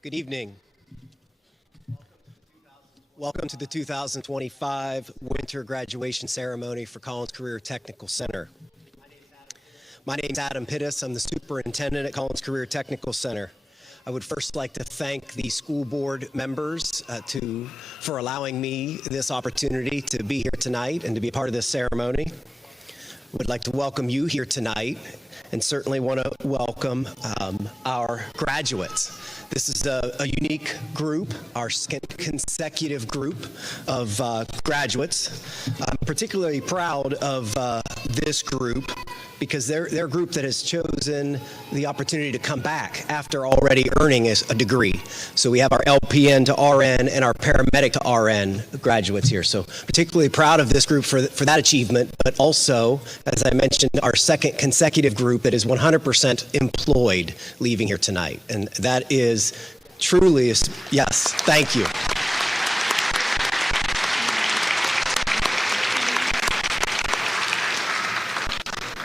Good evening. Welcome to the 2025 Winter Graduation Ceremony for Collins Career Technical Center. My name is Adam Pittis. I'm the superintendent at Collins Career Technical Center. I would first like to thank the school board members for allowing me this opportunity to be here tonight and to be a part of this ceremony. I would like to welcome you here tonight and certainly want to welcome our graduates. This is a unique group, our consecutive group of graduates. I'm particularly proud of this group because they're a group that has chosen the opportunity to come back after already earning a degree. So we have our LPN to RN and our paramedic to RN graduates here. So particularly proud of this group for that achievement, but also, as I mentioned, our second consecutive group that is 100% employed leaving here tonight. And that is truly, yes, thank you.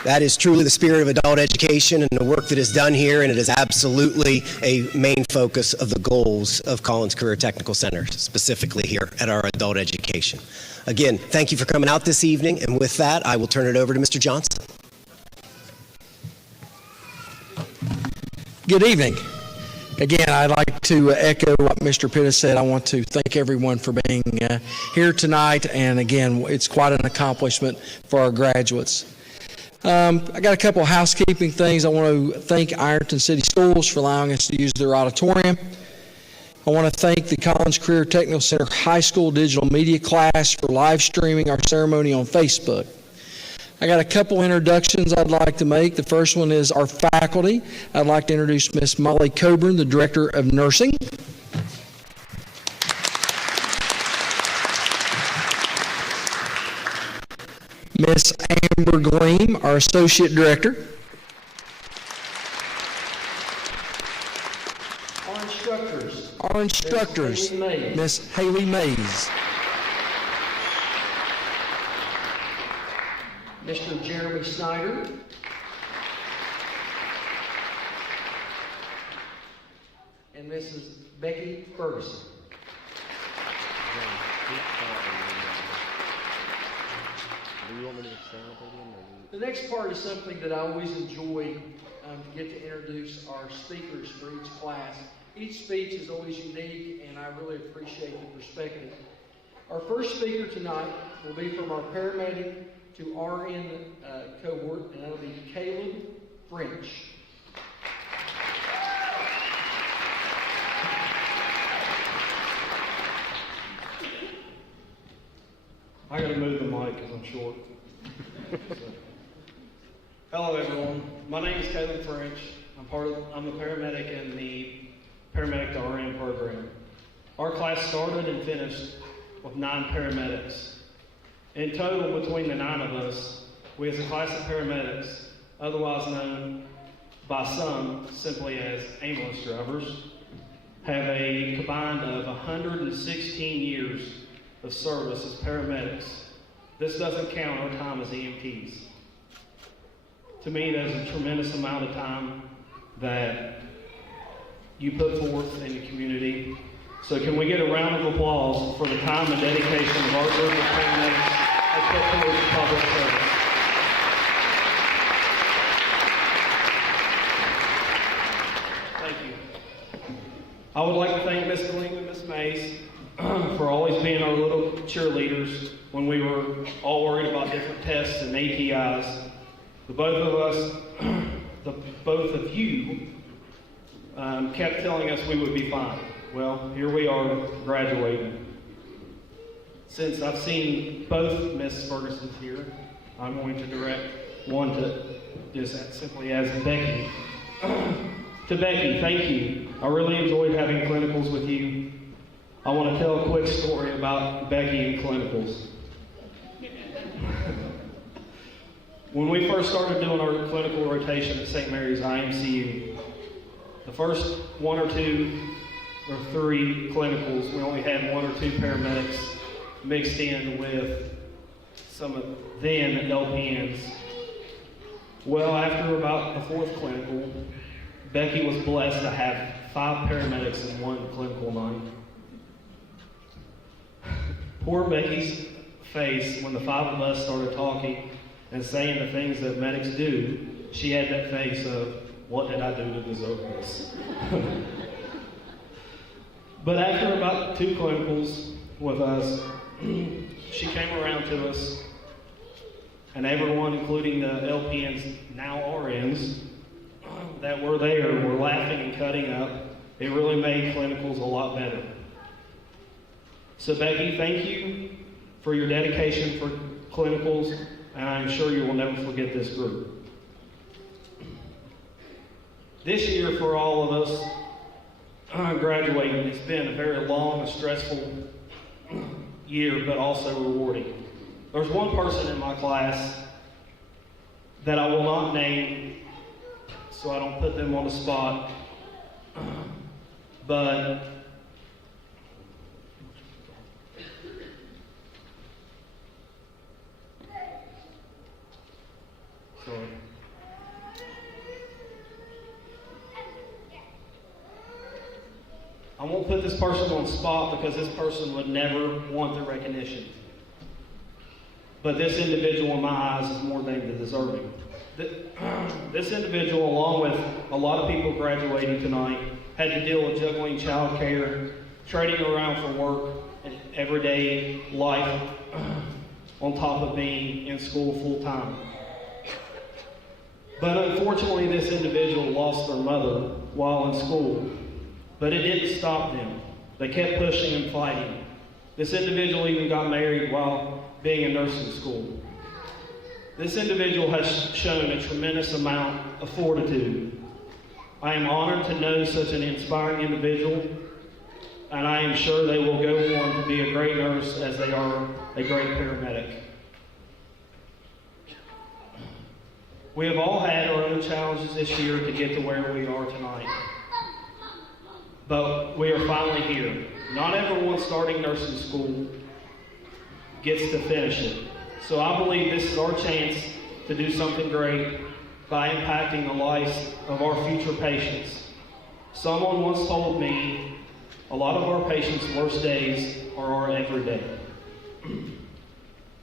That is truly the spirit of adult education and the work that is done here, and it is absolutely a main focus of the goals of Collins Career Technical Center, specifically here at our adult education. Again, thank you for coming out this evening, and with that, I will turn it over to Mr. Johnson. Good evening. Again, I'd like to echo what Mr. Pittis said. I want to thank everyone for being here tonight, and again, it's quite an accomplishment for our graduates. I got a couple of housekeeping things. I want to thank Ironton City Schools for allowing us to use their auditorium. I want to thank the Collins Career Technical Center High School Digital Media class for live streaming our ceremony on Facebook. I got a couple introductions I'd like to make. The first one is our faculty. I'd like to introduce Miss Molly Coburn, the Director of Nursing. Miss Amber Gleam, our Associate Director. Our instructors, Miss Haley Mays. Mr. Jeremy Snyder. And Mrs. Becky Ferguson. The next part is something that I always enjoy to get to introduce our speakers for each class. Each speech is always unique, and I really appreciate the perspective. Our first speaker tonight will be from our paramedic to RN cohort, and that'll be Caleb French. I gotta move the mic because I'm short. Hello everyone, my name is Caleb French. I'm a paramedic in the paramedic to RN program. Our class started and finished with 9 paramedics. In total, between the 9 of us, we as a class of paramedics, otherwise known by some simply as ambulance drivers, have a combined of 116 years of service as paramedics. This doesn't count our time as EMTs. To me, that is a tremendous amount of time that you put forth in the community. So can we get a round of applause for the time and dedication of our group of paramedics that put forward to public service. Thank you. I would like to thank Ms. Gleam and Ms. Mays for always being our little cheerleaders when we were all worried about different tests and APIs. The both of you kept telling us we would be fine. Well, here we are graduating. Since I've seen both Miss Ferguson's here, I'm going to direct one to just simply as Becky. To Becky, thank you. I really enjoyed having clinicals with you. I want to tell a quick story about Becky and clinicals. When we first started doing our clinical rotation at St. Mary's IMCU, the first 1 or 2 or 3 clinicals, we only had 1 or 2 paramedics mixed in with some of then LPNs. Well, after about the 4th clinical, Becky was blessed to have 5 paramedics in 1 clinical night. Poor Becky's face when the 5 of us started talking and saying the things that medics do, she had that face of, what did I do to deserve this? But after about 2 clinicals with us, she came around to us, and everyone, including the LPNs, now RNs, that were there were laughing and cutting up. It really made clinicals a lot better. So Becky, thank you for your dedication for clinicals, and I'm sure you will never forget this group. This year for all of us graduating, it's been a very long and stressful year, but also rewarding. There's one person in my class that I will not name, so I don't put them on the spot, but So, I won't put this person on the spot because this person would never want the recognition. But this individual, in my eyes, is more than deserving. This individual, along with a lot of people graduating tonight, had to deal with juggling childcare, trading around for work, and everyday life on top of being in school full time. But unfortunately, this individual lost their mother while in school. But it didn't stop them. They kept pushing and fighting. This individual even got married while being in nursing school. This individual has shown a tremendous amount of fortitude. I am honored to know such an inspiring individual, and I am sure they will go on to be a great nurse as they are a great paramedic. We have all had our own challenges this year to get to where we are tonight. But we are finally here. Not everyone starting nursing school gets to finish it. So I believe this is our chance to do something great by impacting the lives of our future patients. Someone once told me, a lot of our patients' worst days are our everyday.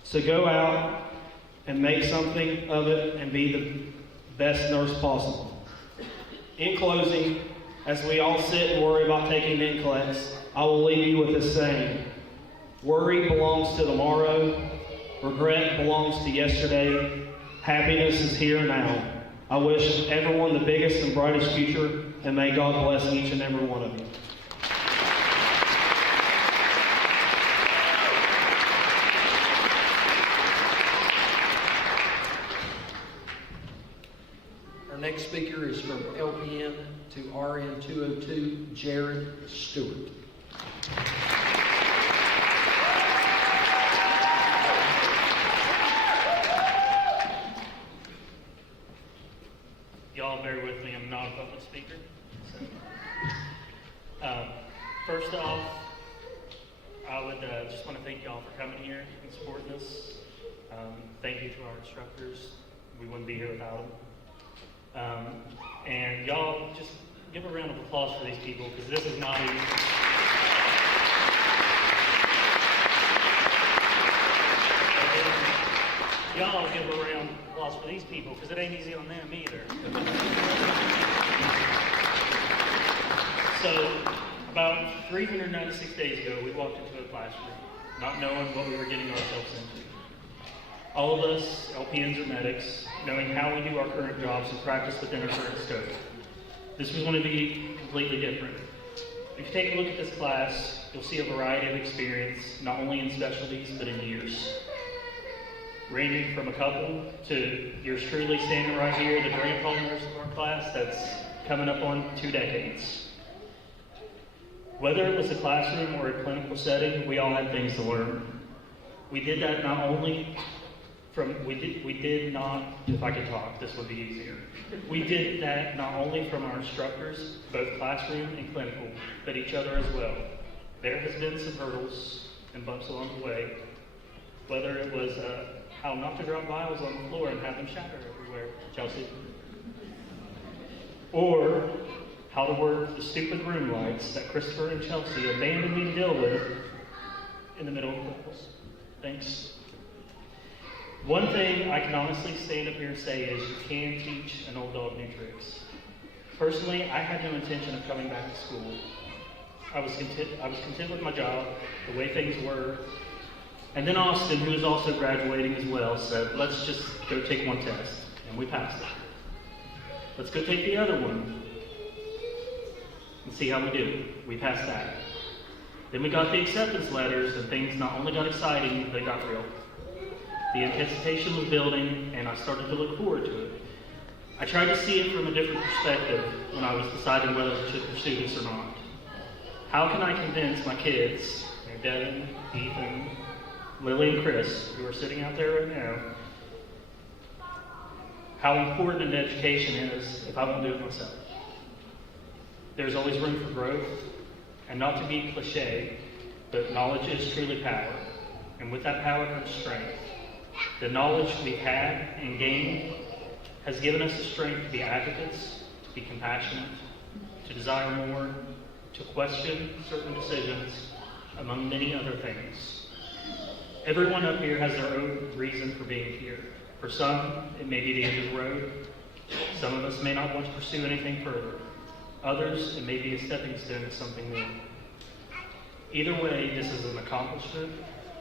So go out and make something of it and be the best nurse possible. In closing, as we all sit and worry about taking NCLEX, I will leave you with this saying: worry belongs to tomorrow, regret belongs to yesterday, happiness is here now. I wish everyone the biggest and brightest future, and may God bless each and every one of you. Our next speaker is from LPN to RN 202, Jared Stewart. Y'all bear with me, I'm not a public speaker. So, first off, I would just want to thank y'all for coming here and supporting us. Thank you to our instructors. We wouldn't be here without them. And y'all, just give a round of applause for these people, because this is not easy. Y'all give a round of applause for these people, because it ain't easy on them either. So, about 396 days ago, we walked into a classroom, not knowing what we were getting ourselves into. All of us, LPNs or medics, knowing how we do our current jobs and practice within our current scope. This was going to be completely different. If you take a look at this class, you'll see a variety of experience, not only in specialties, but in years. Ranging from a couple to yours truly standing right here, the grandpa nurse of our class that's coming up on 2 decades. Whether it was a classroom or a clinical setting, we all had things to learn. We did that not only we did not, if I could talk, this would be easier. We did that not only from our instructors, both classroom and clinical, but each other as well. There has been some hurdles and bumps along the way, whether it was how not to drop vials on the floor and have them shatter everywhere, Chelsea, or how to work the stupid room lights that Christopher and Chelsea abandoned me to deal with in the middle of clinicals. Thanks. One thing I can honestly stand up here and say is you can teach an old dog new tricks. Personally, I had no intention of coming back to school. I was content with my job, the way things were. And then Austin, who was also graduating as well, said, let's just go take one test. And we passed it. Let's go take the other one and see how we do. We passed that. Then we got the acceptance letters, and things not only got exciting, they got real. The anticipation was building, and I started to look forward to it. I tried to see it from a different perspective when I was deciding whether to pursue this or not. How can I convince my kids, Devin, Ethan, Lily, and Chris, who are sitting out there right now, how important an education is if I won't do it myself? There's always room for growth, and not to be cliche, but knowledge is truly power. And with that power comes strength. The knowledge we've had and gained has given us the strength to be advocates, to be compassionate, to desire more, to question certain decisions, among many other things. Everyone up here has their own reason for being here. For some, it may be the end of the road. Some of us may not want to pursue anything further. Others, it may be a stepping stone to something new. Either way, this is an accomplishment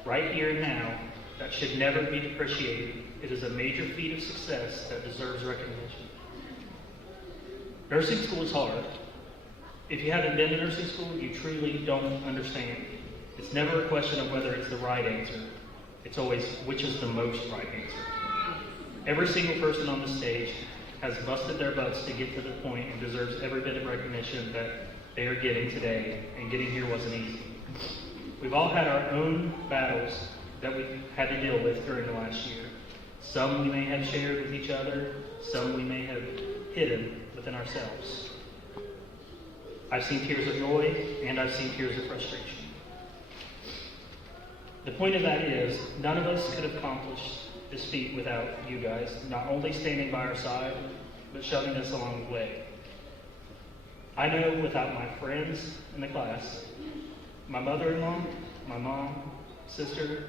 right here and now that should never be depreciated. It is a major feat of success that deserves recognition. Nursing school is hard. If you haven't been to nursing school, you truly don't understand. It's never a question of whether it's the right answer. It's always which is the most right answer. Every single person on this stage has busted their butts to get to the point and deserves every bit of recognition that they are getting today, and getting here wasn't easy. We've all had our own battles that we've had to deal with during the last year. Some we may have shared with each other, some we may have hidden within ourselves. I've seen tears of joy, and I've seen tears of frustration. The point of that is, none of us could have accomplished this feat without you guys, not only standing by our side, but shoving us along the way. I know without my friends in the class, my mother-in-law, my mom, sister,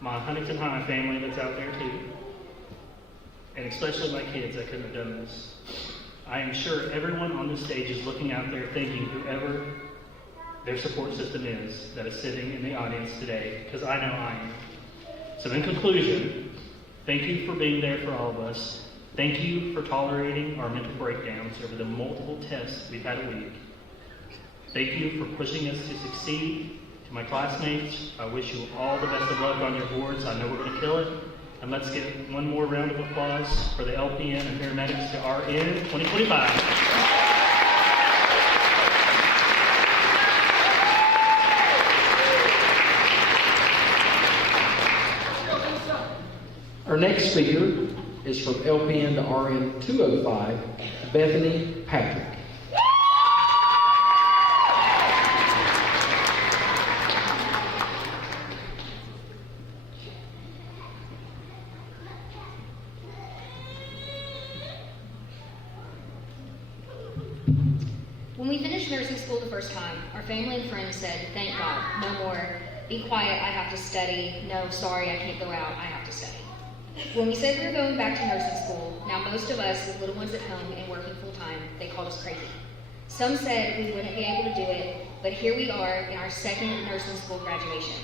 my Huntington High family that's out there too, and especially my kids, I couldn't have done this. I am sure everyone on this stage is looking out there thinking whoever their support system is that is sitting in the audience today, because I know I am. So in conclusion, thank you for being there for all of us. Thank you for tolerating our mental breakdowns over the multiple tests we've had a week. Thank you for pushing us to succeed. To my classmates, I wish you all the best of luck on your boards. I know we're going to kill it. And let's give one more round of applause for the LPN and paramedics to RN 2025. Our next speaker is from LPN to RN 205, Bethany Patrick. When we finished nursing school the first time, our family and friends said, "Thank God, no more. Be quiet, I have to study. No, sorry, I can't go out, I have to study." When we said we were going back to nursing school, now most of us with little ones at home and working full time, they called us crazy. Some said we wouldn't be able to do it, but here we are in our second nursing school graduation.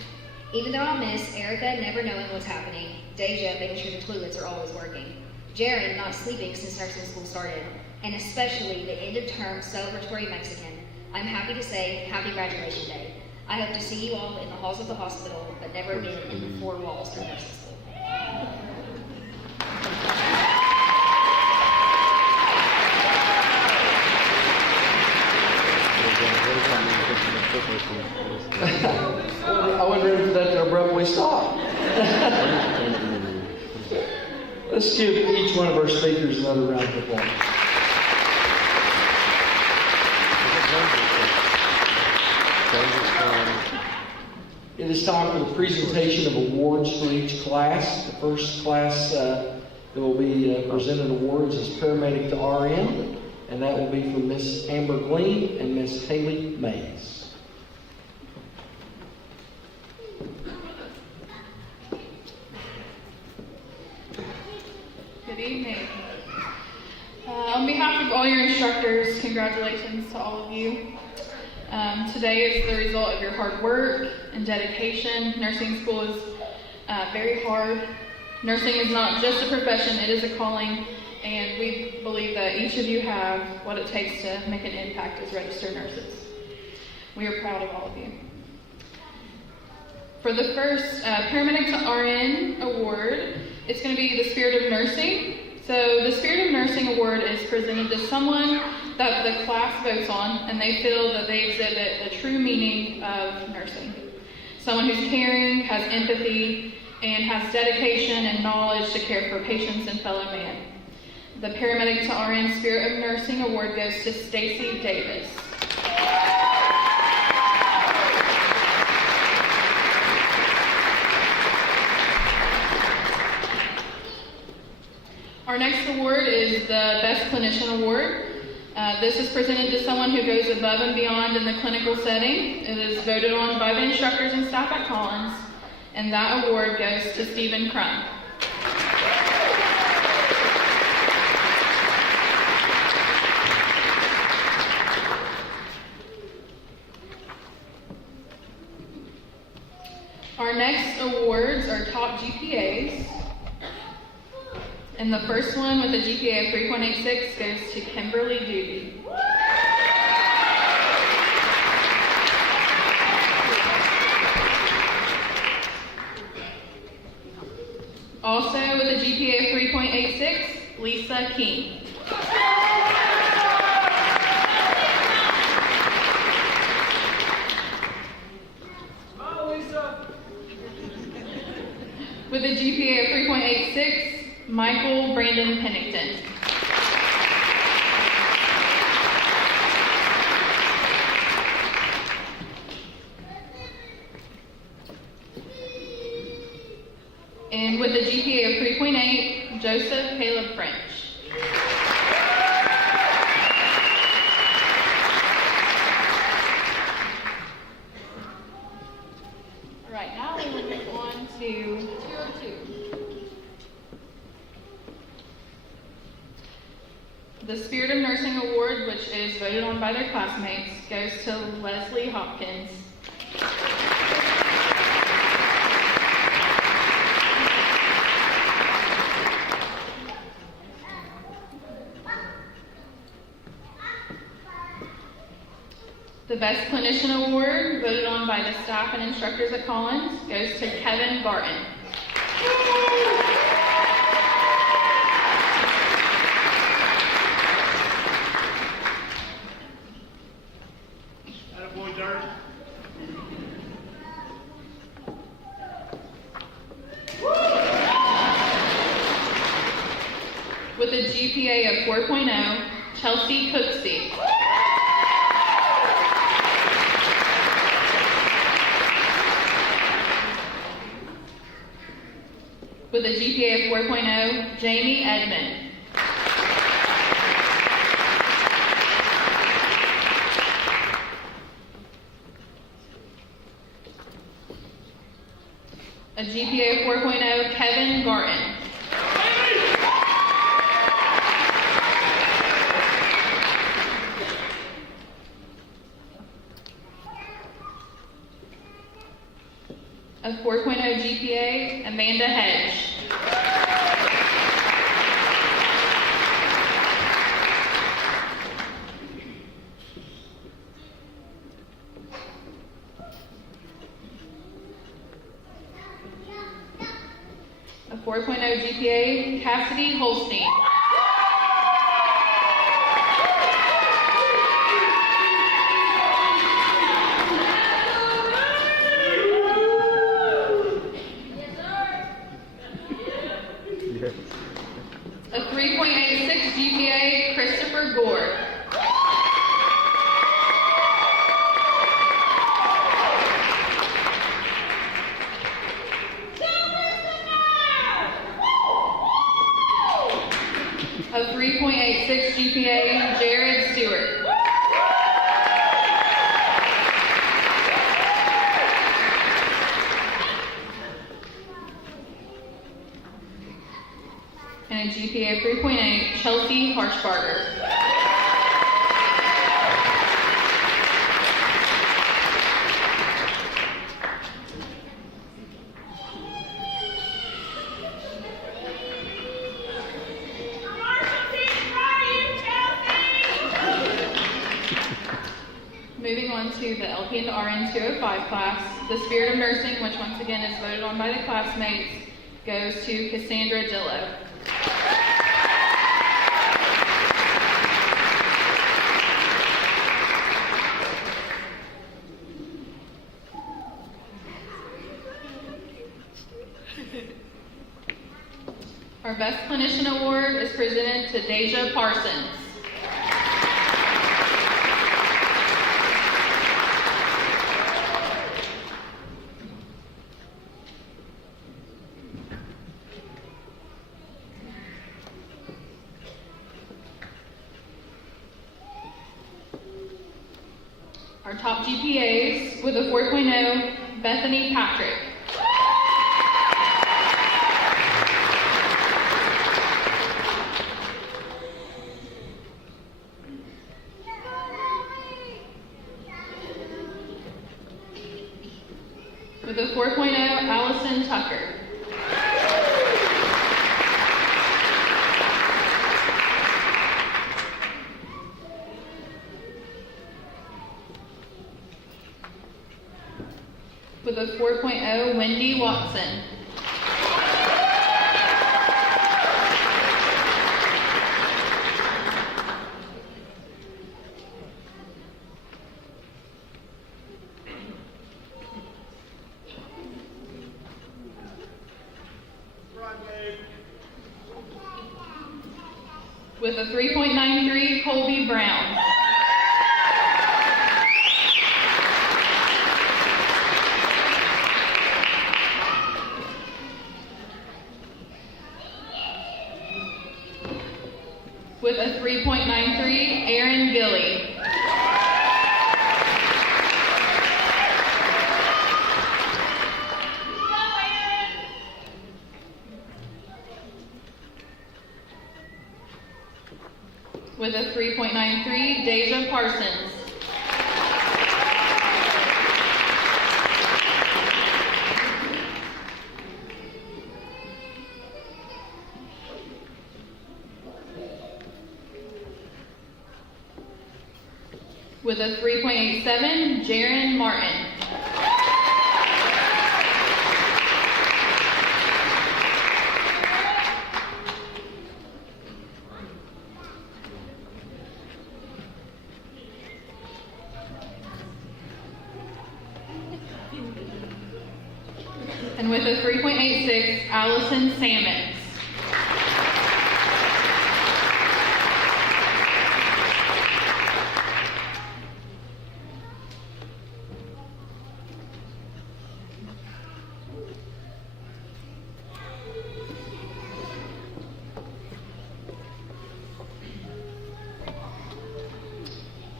Even though I'll miss Erica never knowing what's happening, Deja making sure the toilets are always working, Jaron not sleeping since nursing school started, and especially the end-of-term celebratory Mexican, I'm happy to say happy graduation day. I hope to see you all in the halls of the hospital, but never again in the four walls of nursing school. I wasn't ready for that to abruptly stop. Let's give each one of our speakers another round of applause. It is time for the presentation of awards for each class. The first class that will be presented awards is Paramedic to RN, and that will be for Miss Amber Glean and Miss Haley Mays. Good evening. On behalf of all your instructors, congratulations to all of you. Today is the result of your hard work and dedication. Nursing school is very hard. Nursing is not just a profession, it is a calling, and we believe that each of you have what it takes to make an impact as registered nurses. We are proud of all of you. For the first Paramedic to RN award, it's going to be the Spirit of Nursing. So the Spirit of Nursing award is presented to someone that the class votes on, and they feel that they exhibit the true meaning of nursing. Someone who's caring, has empathy, and has dedication and knowledge to care for patients and fellow man. The Paramedic to RN Spirit of Nursing award goes to Stacy Davis. Our Our next award is the Best Clinician Award. This is presented to someone who goes above and beyond in the clinical setting. It is voted on by the instructors and staff at Collins, and that award goes to Stephen Crum. Our next awards are top GPAs. And the first one with a GPA of 3.86 goes to Kimberly Doody. Also with a GPA of 3.86, Lisa King. With a GPA of 3.86, Michael Brandon Pennington. And with a GPA of 3.8, Joseph Caleb French. All right, now we will move on to 202. The Spirit of Nursing Award, which is voted on by their classmates, goes to Leslie Hopkins. The Best Clinician Award, voted on by the staff and instructors at Collins, goes to Kevin Barton. With a GPA of 4.0, Chelsea Cooksey. With a GPA of 4.0, Jamie Edmond. A GPA of 4.0, Kevin Garton. A 4.0 GPA, Amanda Hedge. A 4.0 GPA, Cassidy Holstein. A 3.86 GPA, Christopher Gore. A 3.86 GPA, Jared Stewart. And a GPA of 3.8, Chelsea Harshbarger. Moving on to the LP and RN 205 class, the Spirit of Nursing, which once again is voted on by the classmates, goes to Cassandra Gillo. Our Best Clinician Award is presented to Deja Parsons. Our top GPAs with a 4.0, Bethany Patrick. With a 4.0, Allison Tucker. With a 4.0, Wendy Watson. With a 3.93, Colby Brown. With a 3.93, Aaron Gilly. With a 3.93, Deja Parsons. With a 3.87, Jaron Martin. And with a 3.86, Allison Sammons.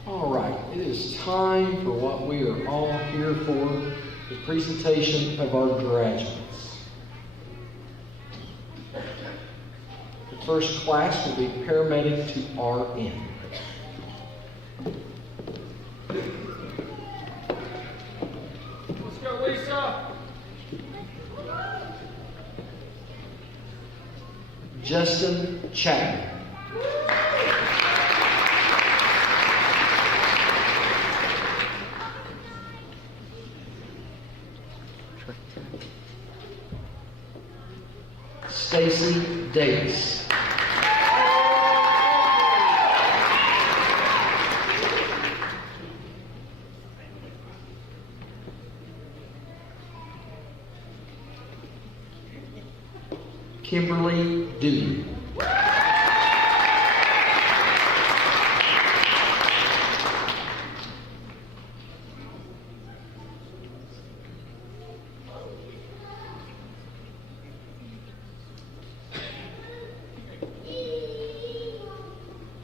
All right, it is time for what we are all here for, the presentation of our graduates. The first class will be paramedic to RN. Let's go, Lisa. Justin Chapman. Stacy Davis. Kimberly Doody.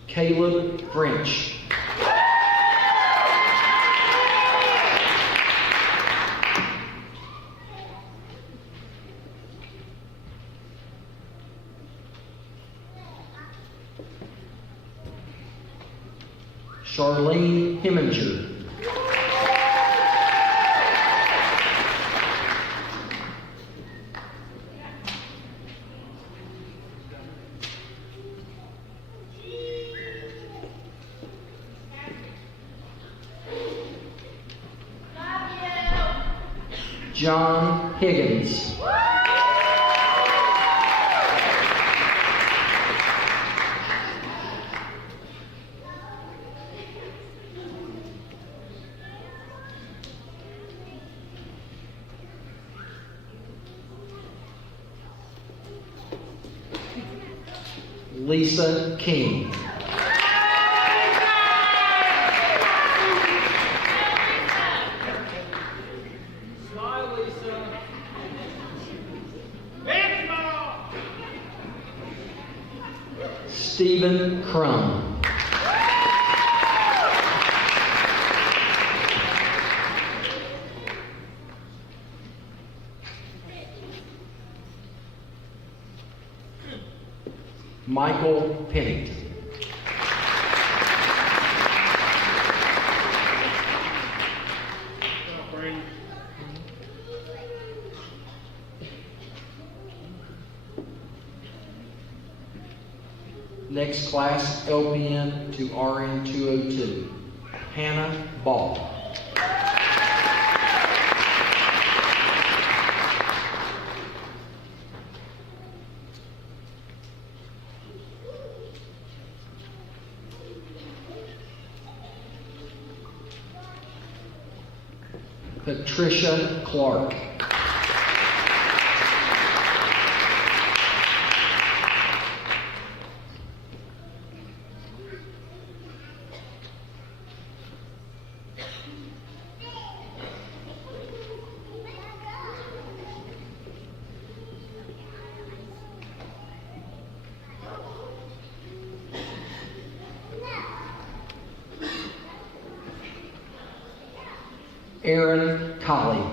Caleb French. Charlene Heminger. John Higgins. Lisa King. Smile, Lisa. Stephen Crum. Michael Pennington. Next class, LPN to RN 202, Hannah Ball. Patricia Clark. Aaron Colley.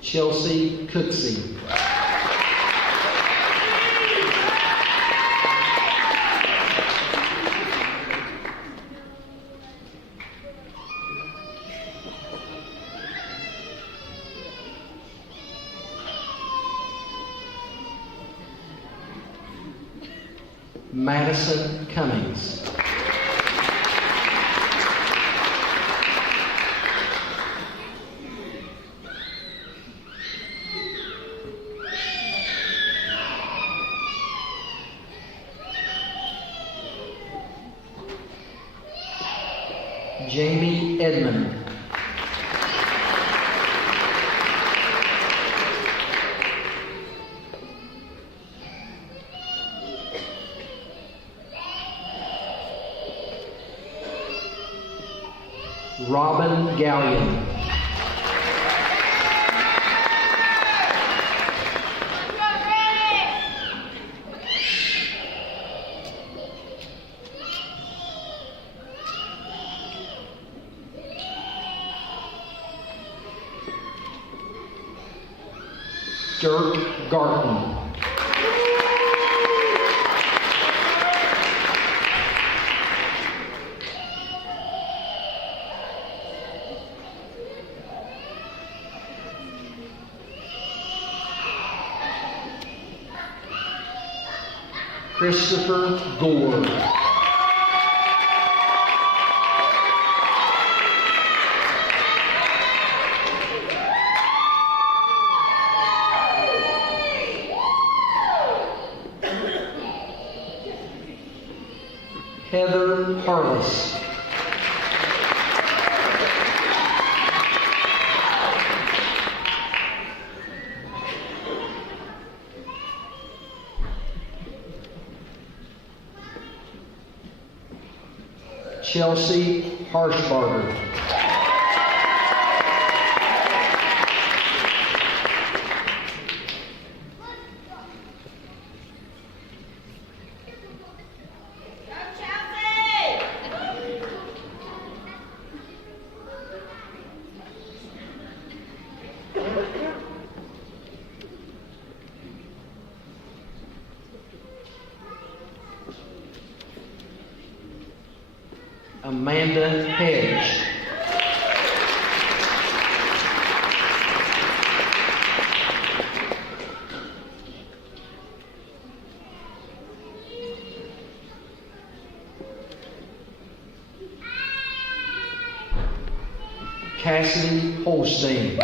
Chelsea Cooksey. Madison Cummings. Jamie Edmond. Robin Gallion. Dirk Garton. Christopher Gore. Heather Harless. Chelsea Harshbarger. Amanda Hedge. Cassidy Holstein.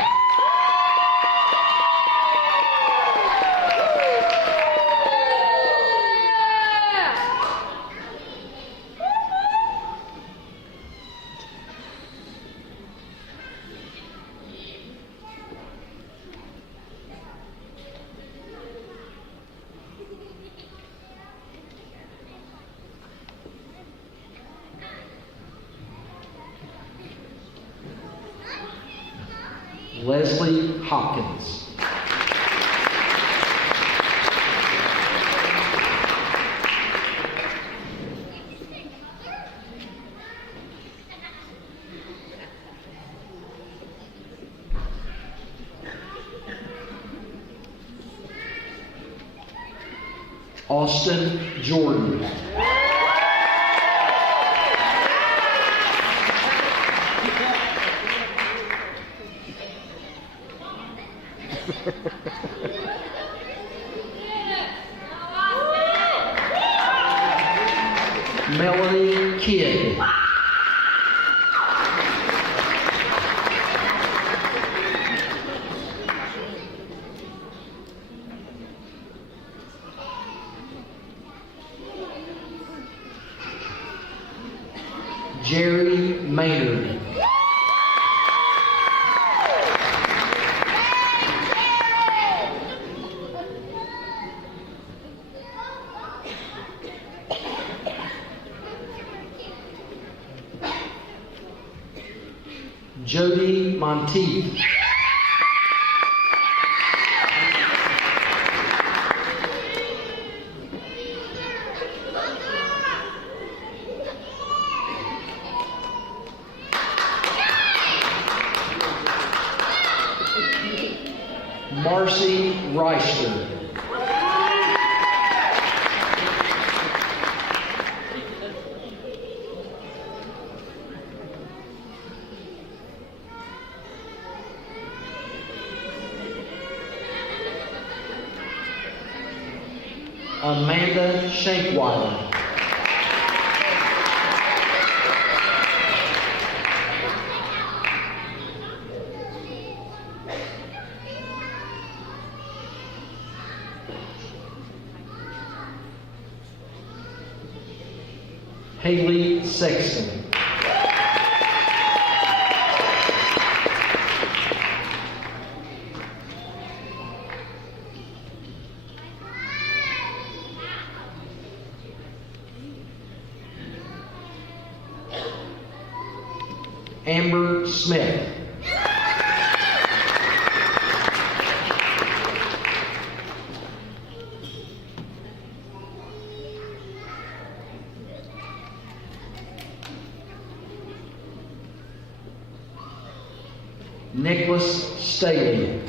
Leslie Hopkins. Austin Jordan. Melanie Kidd. Jerry Maynard. Jody Monteith. Marcy Reister. Amanda Shankweiler. Haley Sexton. Amber Smith. Nicholas Staley.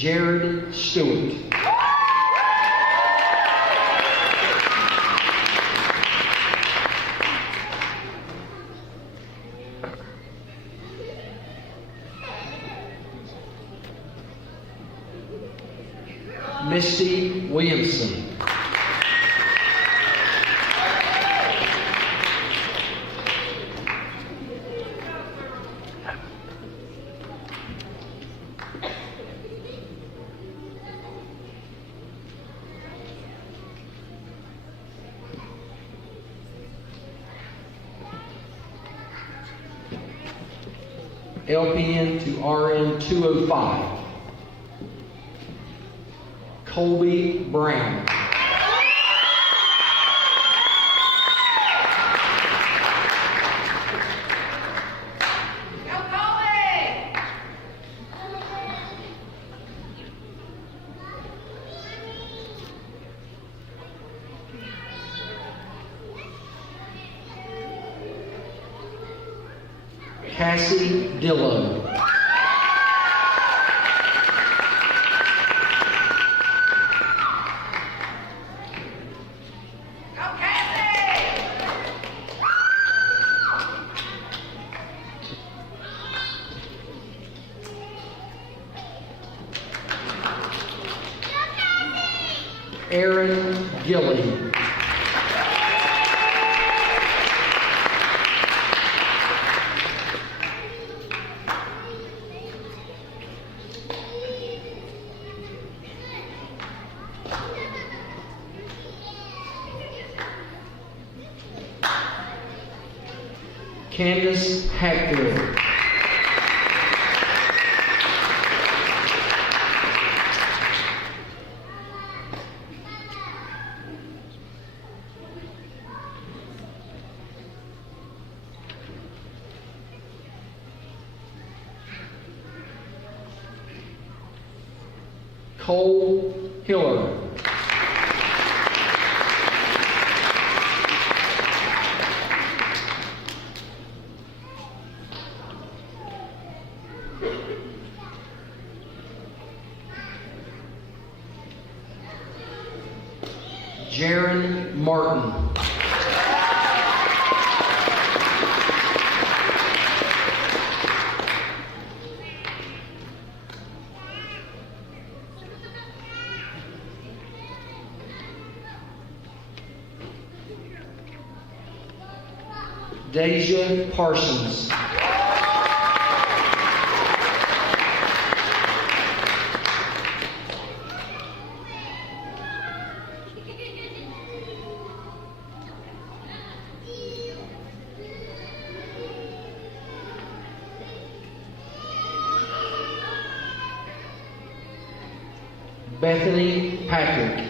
Jared Stewart. Misty Williamson. LPN to RN 205. Colby Brown. Cassie Dillow. Aaron Gilly. Candace Hatfield. Cole Hiller. Jaron Martin. Deja Parsons. Bethany Patrick.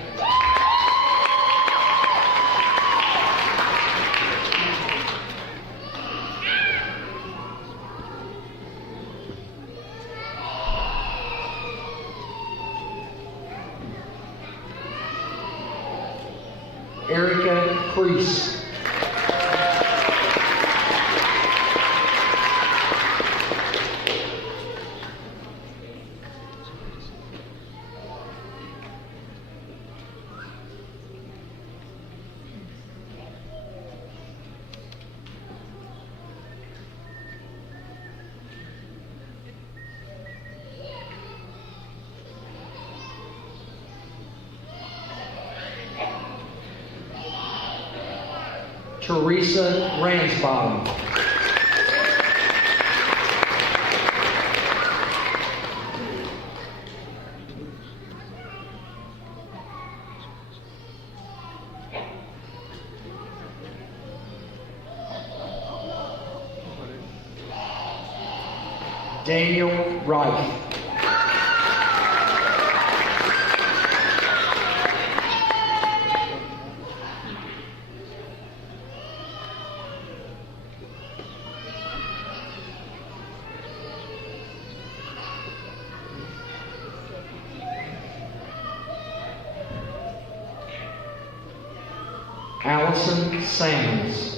Erica Crease. Teresa Ransbottom. Daniel Wright. Allison Samuels.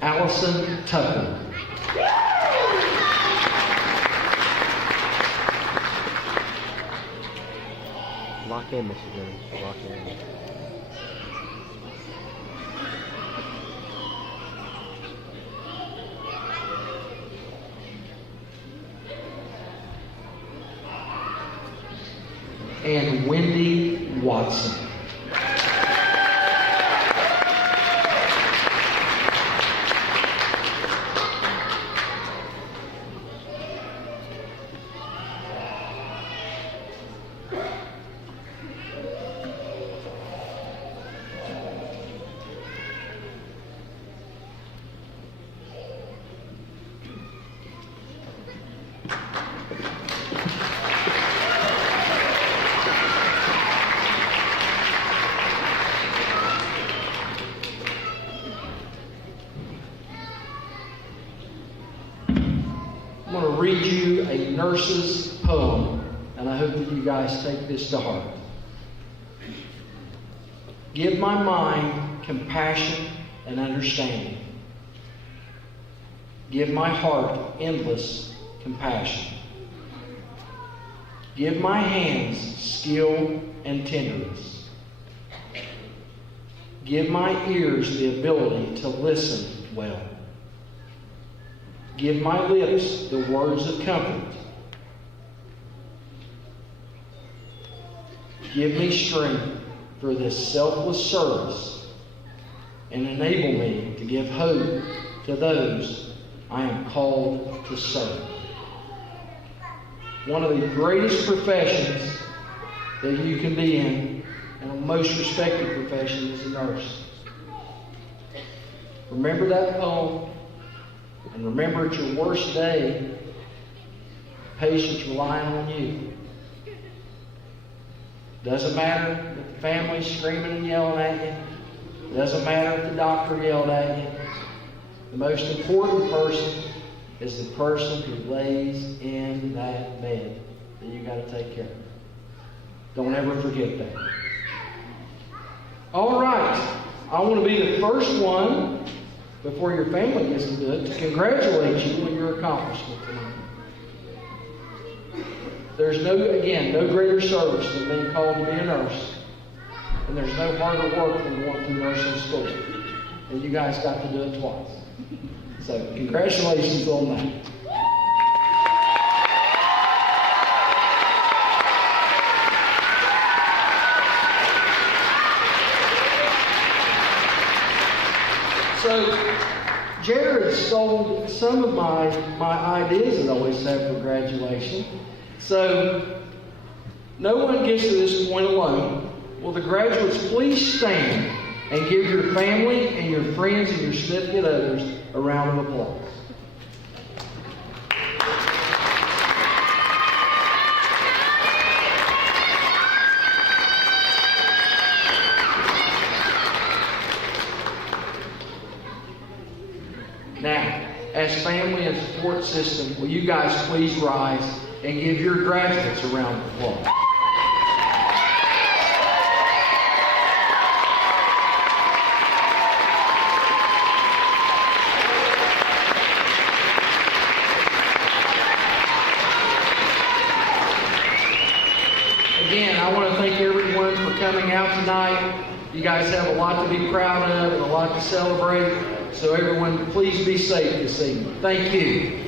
Allison Tucker. Lock in, Mr. Jones. Lock in. And Wendy Watson. I'm going to read you a nurse's poem, and I hope that you guys take this to heart. Give my mind compassion and understanding. Give my heart endless compassion. Give my hands skill and tenderness. Give my ears the ability to listen well. Give my lips the words of comfort. Give me strength for this selfless service and enable me to give hope to those I am called to serve. One of the greatest professions that you can be in, and the most respected profession, is a nurse. Remember that poem. And remember, at your worst day, patience relying on you. Doesn't matter if the family's screaming and yelling at you. Doesn't matter if the doctor yelled at you. The most important person is the person who lays in that bed that you got to take care of. Don't ever forget that. All right. I want to be the first one, before your family gets to do it, to congratulate you on your accomplishment tonight. There's no greater service than being called to be a nurse. And there's no harder work than going through nursing school. And you guys got to do it twice. So congratulations on that. So Jared stole some of my ideas that I always have for graduation. So no one gets to this point alone. Will the graduates please stand and give your family and your friends and your significant others a round of applause. Now, as family and support system, will you guys please rise and give your graduates a round of applause? Again, I want to thank everyone for coming out tonight. You guys have a lot to be proud of and a lot to celebrate. So everyone, please be safe this evening. Thank you.